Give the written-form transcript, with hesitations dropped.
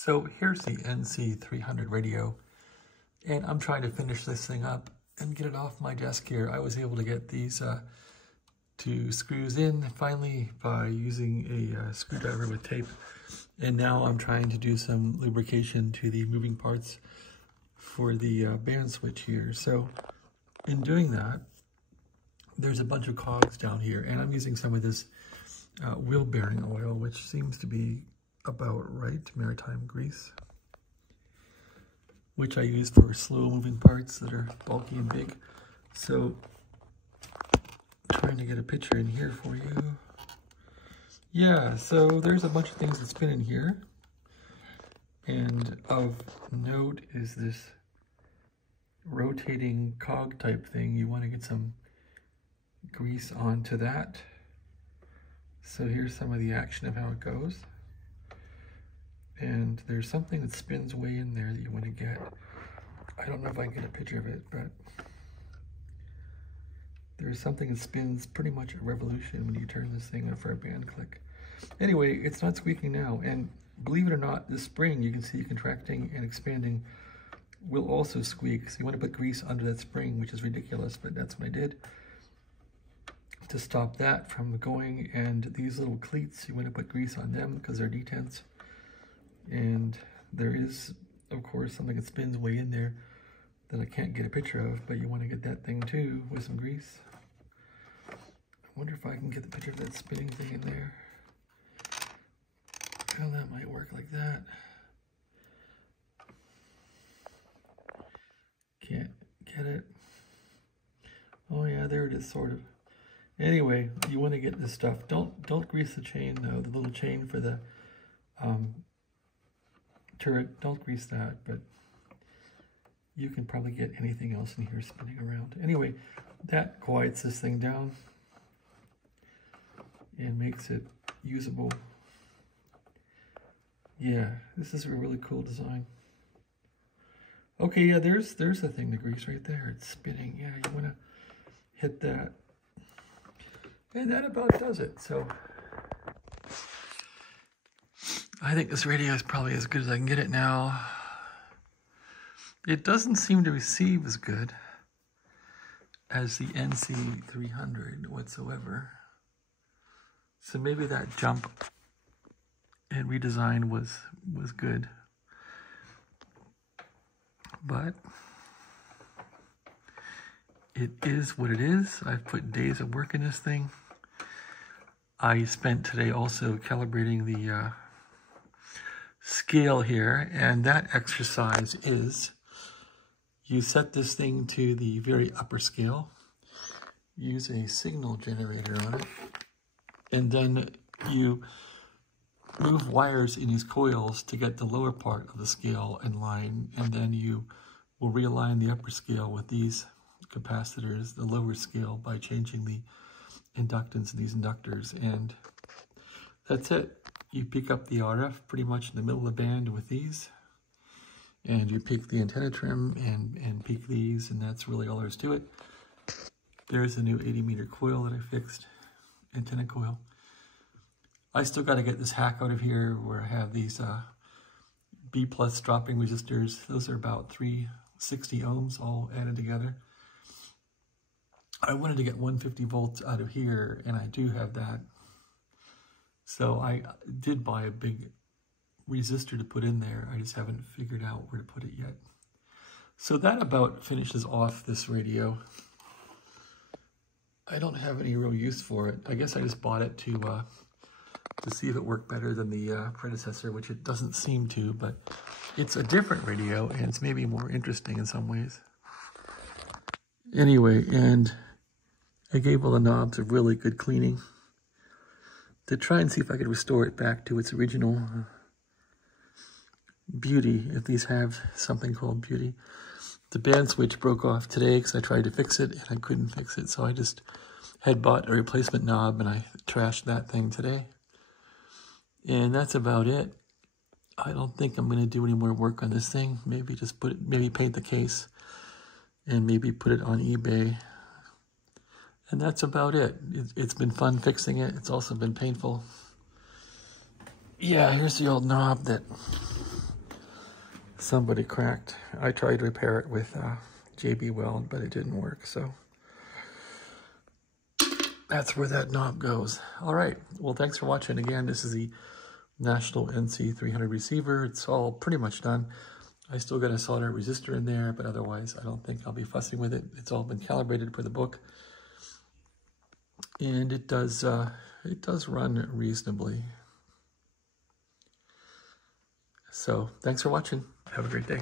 So here's the NC300 radio, and I'm trying to finish this thing up and get it off my desk here. I was able to get these two screws in finally by using a screwdriver with tape, and now I'm trying to do some lubrication to the moving parts for the band switch here. So in doing that, there's a bunch of cogs down here, and I'm using some of this wheel bearing oil, which seems to be about right, maritime grease, which I use for slow moving parts that are bulky and big. So trying to get a picture in here for you. Yeah, so there's a bunch of things that spin in here, and of note is this rotating cog type thing. You want to get some grease onto that. So here's some of the action of how it goes. And there's something that spins way in there that you want to get. I don't know if I can get a picture of it, but there's something that spins pretty much a revolution when you turn this thing on for a band click. Anyway, it's not squeaking now, and believe it or not, this spring you can see contracting and expanding will also squeak. So you want to put grease under that spring, which is ridiculous, but that's what I did to stop that from going. And these little cleats, you want to put grease on them because they're detents. And there is, of course, something that spins way in there that I can't get a picture of, but you want to get that thing too with some grease. I wonder if I can get the picture of that spinning thing in there. Well, that might work like that. Can't get it. Oh yeah, there it is, sort of. Anyway, you want to get this stuff. Don't grease the chain though, the little chain for the turret. Don't grease that, but you can probably get anything else in here spinning around. Anyway, that quiets this thing down and makes it usable. Yeah, this is a really cool design. Okay, yeah, there's the thing, the grease right there. It's spinning. Yeah, you want to hit that. And that about does it. So I think this radio is probably as good as I can get it now. It doesn't seem to receive as good as the NC300 whatsoever. So maybe that jump and redesign was good. But it is what it is. I've put days of work in this thing. I spent today also calibrating the scale here, and that exercise is you set this thing to the very upper scale, use a signal generator on it, and then you move wires in these coils to get the lower part of the scale in line, and then you will realign the upper scale with these capacitors, the lower scale, by changing the inductance of these inductors, and that's it. You pick up the RF pretty much in the middle of the band with these, and you pick the antenna trim and pick these, and that's really all there is to it. There's a new 80-meter coil that I fixed, antenna coil. I still got to get this hack out of here where I have these B+ dropping resistors. Those are about 360 ohms all added together. I wanted to get 150 volts out of here, and I do have that. So I did buy a big resistor to put in there. I just haven't figured out where to put it yet. So that about finishes off this radio. I don't have any real use for it. I guess I just bought it to see if it worked better than the predecessor, which it doesn't seem to, but it's a different radio, and it's maybe more interesting in some ways. Anyway, and I gave all the knobs a really good cleaning to try and see if I could restore it back to its original beauty, if these have something called beauty. The band switch broke off today because I tried to fix it and I couldn't fix it, so I just had bought a replacement knob and I trashed that thing today. And that's about it. I don't think I'm going to do any more work on this thing. Maybe just maybe paint the case and maybe put it on eBay. And that's about it. It's been fun fixing it. It's also been painful. Yeah, here's the old knob that somebody cracked. I tried to repair it with JB Weld, but it didn't work. So that's where that knob goes. All right. Well, thanks for watching. Again, this is the National NC 300 receiver. It's all pretty much done. I still got a solder resistor in there, but otherwise I don't think I'll be fussing with it. It's all been calibrated for the book. And it does run reasonably. So thanks for watching. Have a great day.